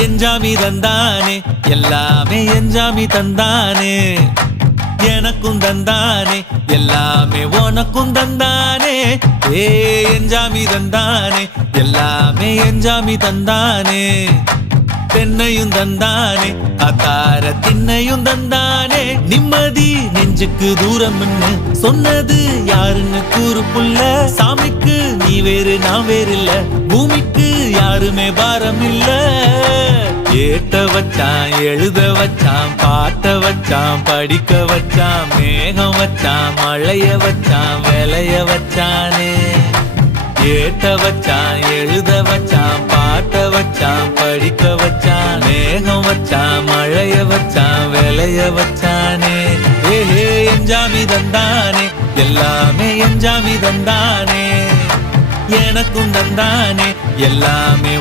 எஞ்சாமி தந்தானே எல்லாமே எஞ்சாமி தந்தானே எனக்கும் தந்தானே எல்லாமே உனக்கும் தந்தானே ஏ எஞ்சாமி தந்தானே எல்லாமே எஞ்சாமி தந்தானே தென்னையும் தந்தானே அத்தார திண்ணையும் தந்தானே நிம்மதி நெஞ்சுக்கு தூரம் சொன்னது யாருன்னு கூறு புள்ள சாமிக்கு நீ வேறு நான் வேறு இல்ல பூமிக்கு யாருமே பாரம் இல்ல ஏட்ட வச்சான் எழுத வச்சான் பாட்ட வச்சான் படிக்க வச்சான் மேகம் வச்சான் மழைய வச்சான் விளைய வச்சானே ஏட்ட வச்சான் எழுத வச்சான் பாட்ட வச்சான் படிக்க வச்சான் மேகம் வச்சான் மழைய வச்சான் விளைய வச்சானே ஏஹே எஞ்சாமி தந்தானே எல்லாமே எஞ்சாமி தந்தானே எனக்கும் தந்தானே எல்லாமே